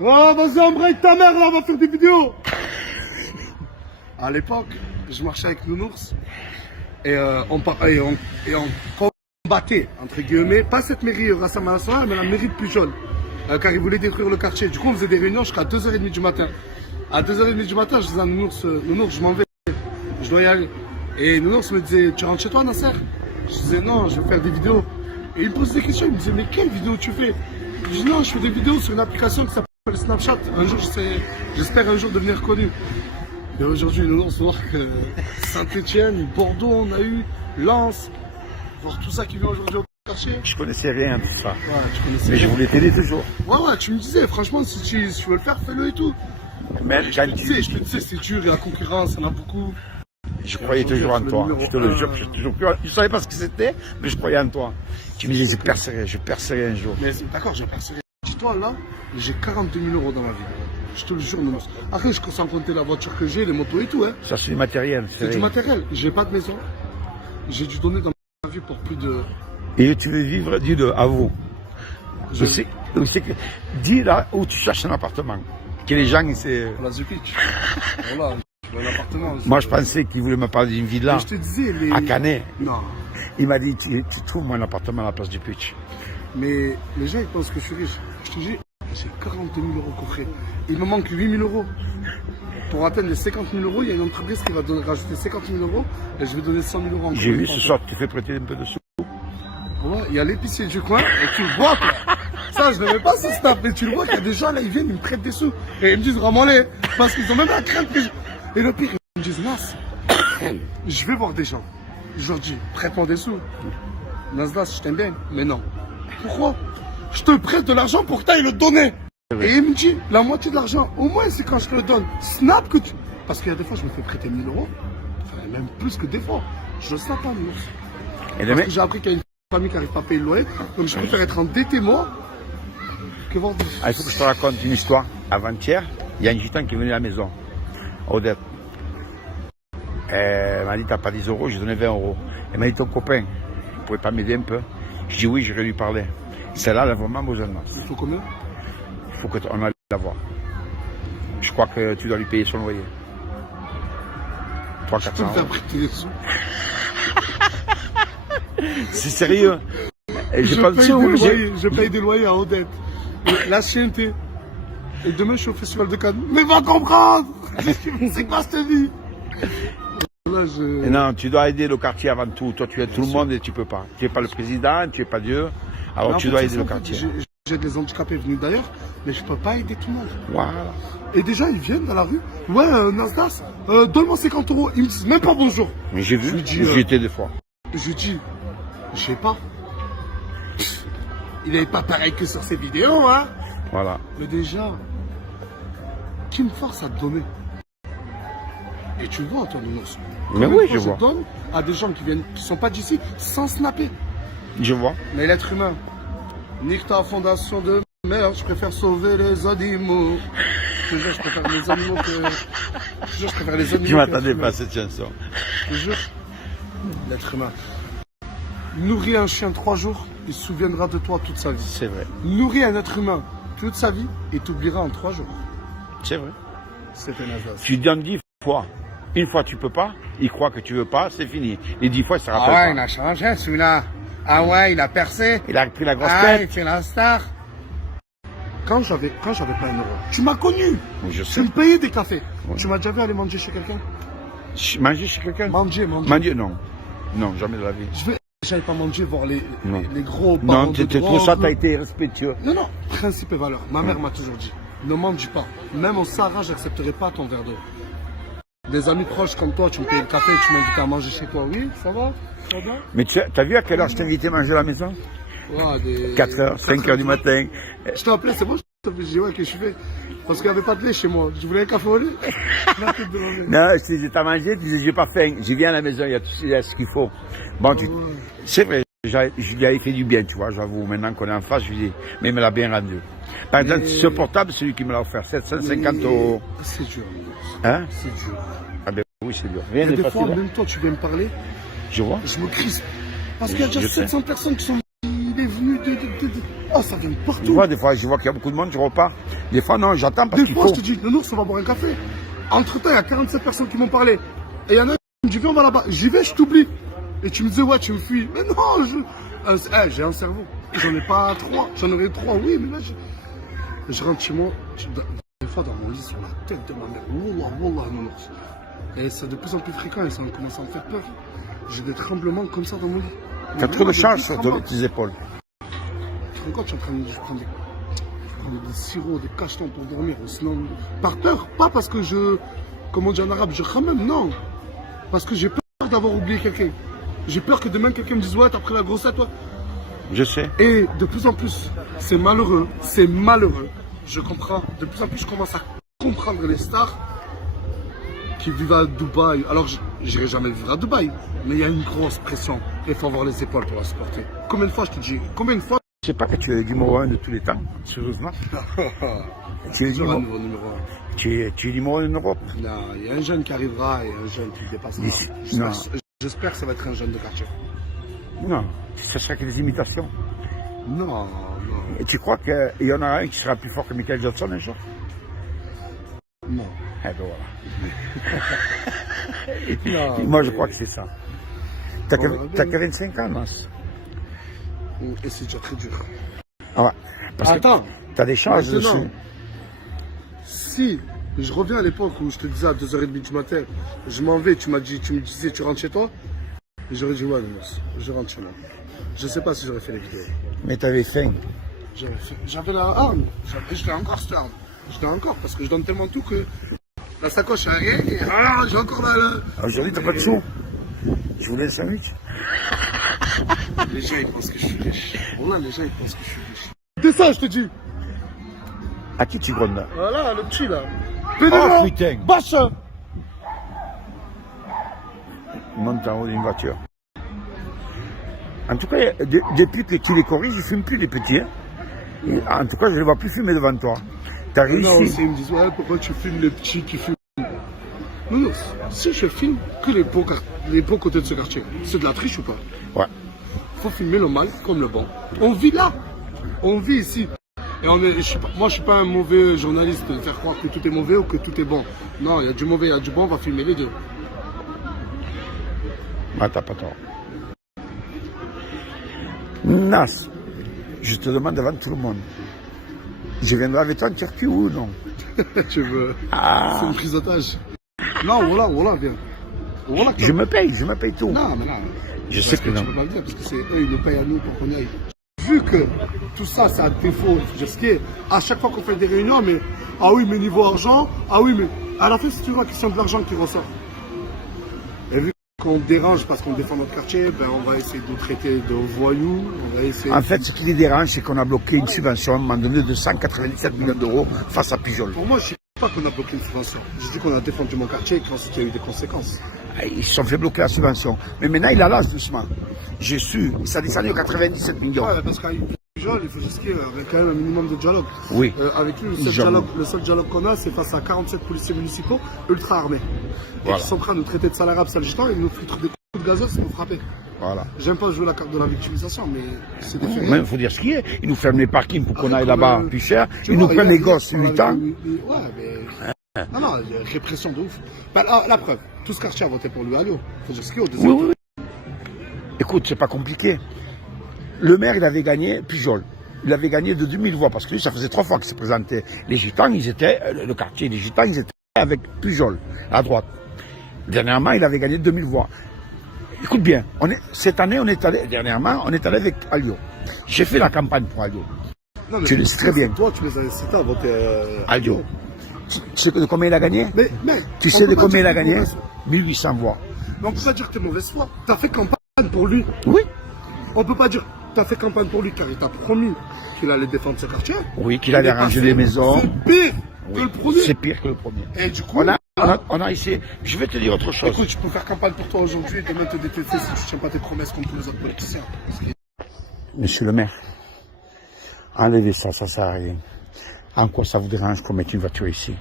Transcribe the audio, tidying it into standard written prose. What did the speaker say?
Oh, vas-y, embraye ta mère, là, on va faire des vidéos. À l'époque, je marchais avec Nounours et on combattait, entre guillemets, pas cette mairie Rassam Alassane, mais la mairie de Pujol, car ils voulaient détruire le quartier. Du coup, on faisait des réunions jusqu'à 2h30 du matin. À 2h30 du matin, je disais à Nounours, Nounours, je m'en vais, je dois y aller. Et Nounours me disait, tu rentres chez toi, Nasser? Je disais, non, je vais faire des vidéos. Et il me pose des questions, il me disait, mais quelle vidéo tu fais? Je dis, non, je fais des vidéos sur une application qui s'appelle Snapchat. Un jour, j'espère un jour devenir connu. Et aujourd'hui, Nounours, voir que Saint-Etienne, Bordeaux, on a eu, Lens, voir tout ça qui vient aujourd'hui au quartier. Je connaissais rien de ça. Ouais, tu connaissais. Mais je voulais t'aider toujours. Ouais, tu me disais, franchement, si tu veux le faire, fais-le et tout. Même Je te disais, c'est dur, il y a la concurrence, il y en a beaucoup. Je croyais toujours en toi. Je te le jure, je ne savais pas ce que c'était, mais je croyais en toi. Tu me disais, je percerai un jour. Mais d'accord, j'ai percé. Dis-toi, là, j'ai 42 000 euros dans ma vie. Je te le jure, Nounours. Après, je sans compter la voiture que j'ai, les motos et tout. Hein. Ça, c'est du matériel. C'est du matériel. J'ai pas de maison. J'ai dû donner dans ma vie pour plus de... Et tu veux vivre, dis-le, à vous. Je sais que... Dis là où tu cherches un appartement. Que les gens, c'est... La Zupich. Voilà, je veux un appartement aussi. Moi, je pensais qu'il voulait me parler d'une villa. Mais je te disais, à Canet. Non. Il m'a dit, tu trouves moi un appartement à la place du pitch. Mais les gens, ils pensent que je suis riche. Je te dis, j'ai 42 000 euros coffrés. Il me manque 8 000 euros. Pour atteindre les 50 000 euros, il y a une entreprise qui va rajouter 50 000 euros et je vais donner 100 000 euros en J'ai vu ce soir, tu fais prêter un peu de sous. Ouais, il y a l'épicier du coin et tu le vois, quoi. Ça, je ne mets pas ce snap, mais tu le vois qu'il y a des gens là, ils viennent, ils me prêtent des sous. Et ils me disent, rends-moi-les. Parce qu'ils ont même la crainte que Et le pire, ils me disent, Nas, je vais voir des gens. Je leur dis, prête-moi des sous. Nasdas, je t'aime bien, mais non. Pourquoi? Je te prête de l'argent pour que tu ailles le donner. Et il me dit, la moitié de l'argent, au moins c'est quand je te le donne. Snap que tu... Parce qu'il y a des fois, je me fais prêter 1000 euros. Enfin, même plus que des fois. Je snap pas, nous. Parce que j'ai appris qu'il y a une famille qui n'arrive pas à payer le loyer. Donc je préfère être endetté, moi, que voir des... Ah, il faut que je te raconte une histoire. Avant-hier, il y a un gitan qui est venu à la maison. Odette. Elle m'a dit, t'as pas 10 euros, j'ai donné 20 euros. Elle m'a dit, ton copain, il pourrait pas m'aider un peu? Je dis oui, je vais lui parler. Celle-là, elle a vraiment besoin de moi. Il faut combien? Il faut qu'on aille la voir. Je crois que tu dois lui payer son loyer. 300-400 euros. Tu peux me faire prêter des sous? C'est sérieux? Je paye des loyers à Odette. La chienneté. Et demain, je suis au festival de Cannes. Mais va comprendre! C'est quoi cette vie? Là, non, tu dois aider le quartier avant tout. Toi, tu aides tout le monde et tu peux pas. Tu n'es pas le président, tu n'es pas Dieu. Alors tu dois aider le quartier. J'ai des handicapés venus d'ailleurs, mais je ne peux pas aider tout le monde. Voilà. Et déjà, ils viennent dans la rue. Ouais, Nasdas, donne-moi 50 euros. Ils me disent même pas bonjour. Mais j'ai vu, j'y étais des fois. Je dis, je sais pas. Il n'est pas pareil que sur ces vidéos, hein. Voilà. Mais déjà, qui me force à te donner? Et tu le vois, toi, Nounours. Mais oui, je vois. Je donne à des gens qui sont pas d'ici, sans snapper. Je vois. Mais l'être humain, nique ta fondation de merde, je préfère sauver les animaux. Je te jure, je préfère les animaux que... Je te jure, je préfère les animaux. Tu m'attendais pas à cette chanson. Je te jure, l'être humain. Nourris un chien 3 jours, il se souviendra de toi toute sa vie. C'est vrai. Nourris un être humain toute sa vie, et t'oubliera en 3 jours. C'est vrai. C'était Nasdas. Tu donnes 10 fois. Une fois tu peux pas, il croit que tu veux pas, c'est fini. Les 10 fois, ça rappelle Ah ouais, pas. il a changé celui-là. Ah ouais, il a percé. Il a pris la grosse Ah, il tête. fait la star. Quand j'avais pas 1 euro, tu m'as connu. Oui, je Tu sais. me payais des cafés. Oui. Tu m'as déjà vu aller manger chez quelqu'un? Manger chez quelqu'un? Manger. Manger, non. Non, jamais de la vie. J'allais pas manger voir les gros Non, barons de c'était trop drogue. ça, t'as été respectueux. Non, principe et valeur. Ma mère m'a toujours dit, ne mendies pas. Même au Sahara, j'accepterai pas ton verre d'eau. Des amis proches comme toi, tu me payes le café, tu m'invites à manger chez toi. Oui, ça va? Ça va? Mais tu as vu à quelle heure je t'ai invité à manger à la maison? Ouais, 4 heures, 5 heures du matin. Je t'ai appelé, c'est bon? Je t'ai dit, ouais, qu'est-ce que je fais? Parce qu'il n'y avait pas de lait chez moi. Je voulais un café au lait. Non, je te disais, t'as mangé, tu disais, j'ai pas faim. Je viens à la maison, il y a ce qu'il faut. Bon, c'est vrai, je lui avais fait du bien, tu vois, j'avoue. Maintenant qu'on est en face, je lui dis, mais il me l'a bien rendu. Par exemple, ce portable, c'est lui qui me l'a offert, 750 euros. C'est dur. Hein? C'est dur. Ah ben oui, c'est dur. Rien Et n'est des facile. fois, même toi, tu viens me parler, Je vois. je me crispe. Parce qu'il y a déjà Je sais. 700 personnes qui sont... Il est venu de... Oh, ça vient de Tu partout. vois, des fois, je vois qu'il y a beaucoup de monde, je repars. Des fois, non, j'attends parce Des qu'il fois, faut. je te dis, le Nours, on va boire un café. Entre-temps, il y a 47 personnes qui m'ont parlé. Et il y en a qui me dit, viens, on va là-bas. J'y vais, je t'oublie. Et tu me disais, ouais, tu me fuis. Mais non, j'ai un cerveau. J'en ai pas 3. J'en aurais 3, oui, mais là, je rentre chez moi. Des fois, dans mon lit, sur la tête de ma mère. Wallah, wallah, Nours. Et c'est de plus en plus fréquent et ça commence à me faire peur. J'ai des tremblements comme ça dans mon lit. T'as trop de charge sur tes épaules. Quand je suis en train de prendre des sirops, des cachetons pour dormir, ou sinon, par peur, pas parce que comme on dit en arabe, je khamem, non. Parce que j'ai peur d'avoir oublié quelqu'un. J'ai peur que demain quelqu'un me dise, ouais, t'as pris la grossette, toi. Je sais. Et de plus en plus, c'est malheureux. Je comprends. De plus en plus, je commence à comprendre les stars qui vivent à Dubaï. Alors, j'irai jamais vivre à Dubaï, mais il y a une grosse pression. Et il faut avoir les épaules pour la supporter. Combien de fois, je te dis, combien de fois? Je sais pas que tu es le numéro 1 de tous les temps, sérieusement. Tu es le numéro 1. Tu es numéro 1 en Europe. Non, il y a un jeune qui arrivera et un jeune qui dépassera. J'espère que ça va être un jeune de quartier. Non, ça sera que des imitations. Non, non. Et tu crois qu'il y en a un qui sera plus fort que Michael Jackson un jour? Non. Eh ben voilà. Et puis, Non, moi, je crois que c'est ça. T'as que bien. 25 ans, Mas. Et c'est déjà très dur. Ah ouais. Parce Attends. que t'as des charges Maintenant, dessus. si je reviens à l'époque où je te disais à 2h30 du matin, je m'en vais, tu me disais, tu rentres chez toi, j'aurais dit, ouais, je rentre chez moi. Je sais pas si j'aurais fait les vidéos. Mais t'avais faim. J'avais la arme. J'étais encore cette arme. J'étais encore, parce que je donne tellement tout que la sacoche a rien et j'ai encore mal. Aujourd'hui, t'as pas de sous. Je voulais un sandwich. Les gens, ils pensent que je suis riche. Voilà, les gens, ils pensent que je suis riche. C'est ça, je te dis. À qui tu grondes là? Voilà, le petit là. Oh putain! Bâche. Monte en haut d'une voiture. En tout cas, depuis que tu les corriges, ils ne fument plus les petits. Hein. Et en tout cas, je ne les vois plus fumer devant toi. Tu as réussi. Non, aussi, ils me disent, ouais, pourquoi tu filmes les petits qui fument? Non, si je filme que les bons côtés de ce quartier, c'est de la triche ou pas? Ouais. Il faut filmer le mal comme le bon. On vit là. On vit ici. Et moi, je ne suis pas un mauvais journaliste de faire croire que tout est mauvais ou que tout est bon. Non, il y a du mauvais, il y a du bon, on va filmer les deux. Ah, t'as pas tort. Nas, je te demande devant tout le monde. Je viendrai avec toi en Turquie ou non? Tu veux. C'est une prise d'otage. Non, voilà, viens. Voilà, Je me paye tout. Non, mais non. Je sais que non. Tu peux pas le dire parce que c'est eux, ils nous payent à nous pour qu'on y aille. Vu que tout ça, c'est à défaut, je sais à chaque fois qu'on fait des réunions, mais ah oui, mais niveau argent, ah oui, mais à la fin, c'est toujours la question de l'argent qui ressort. Et vu qu'on dérange parce qu'on défend notre quartier, ben on va essayer de nous traiter de voyous. On va essayer En fait, ce qui les dérange, c'est qu'on a bloqué une subvention à un moment donné de 197 millions d'euros face à Pujol. Pour moi, je ne sais pas qu'on a bloqué une subvention. Je dis qu'on a défendu mon quartier et qu'il y a eu des conséquences. Ils se sont fait bloquer la subvention. Mais maintenant, il a l'âge doucement. J'ai su, ça descendu à 97 millions. Ouais, parce qu'avec Pujol, il faut juste qu'il y ait quand même un minimum de dialogue. Oui. Avec lui, le seul dialogue qu'on a, c'est face à 47 policiers municipaux ultra armés. Voilà. Et qui sont prêts à nous traiter de salariés salgitans et nous foutre des coups de gazos et nous frapper. Voilà. J'aime pas jouer la carte de la victimisation, mais c'est des faits. Il faut dire ce qui est. Ils nous ferment les parkings pour qu'on aille là-bas plus cher. Tu Ils vois, nous prennent les hier, gosses je parlais 8 ans. avec ouais, mais. Non, il y a une répression de ouf. Bah, la preuve, tout ce quartier a voté pour lui à Lyon. Faut dire ce qu'il y a au deuxième tour. Oui. Écoute, c'est pas compliqué. Le maire, il avait gagné Pujol. Il avait gagné de 2000 voix parce que lui, ça faisait 3 fois qu'il se présentait. Les Gitans, le quartier des Gitans, ils étaient avec Pujol, à droite. Dernièrement, il avait gagné 2000 voix. Écoute bien, cette année, dernièrement, on est allé avec Alliot. J'ai fait la campagne pour Alliot. Non, mais Tu le sais très bien. Toi, tu les as incités à voter. Alliot. Tu sais de combien il a gagné? Mais, tu sais de combien il a gagné? 1800 voix. Mais on peut pas dire que t'es mauvaise foi. T'as fait campagne pour lui. Oui. On peut pas dire que t'as fait campagne pour lui car il t'a promis qu'il allait défendre ce quartier. Oui, qu'il allait arranger les maisons. C'est pire que le premier. C'est pire que le premier. Et du coup, On a essayé. Je vais te dire autre chose. écoute, je peux faire campagne pour toi aujourd'hui et demain te détester si tu tiens pas tes promesses comme tous les autres politiciens. Monsieur le maire, enlevez ça, ça sert à rien. En quoi ça vous dérange qu'on mette une voiture ici?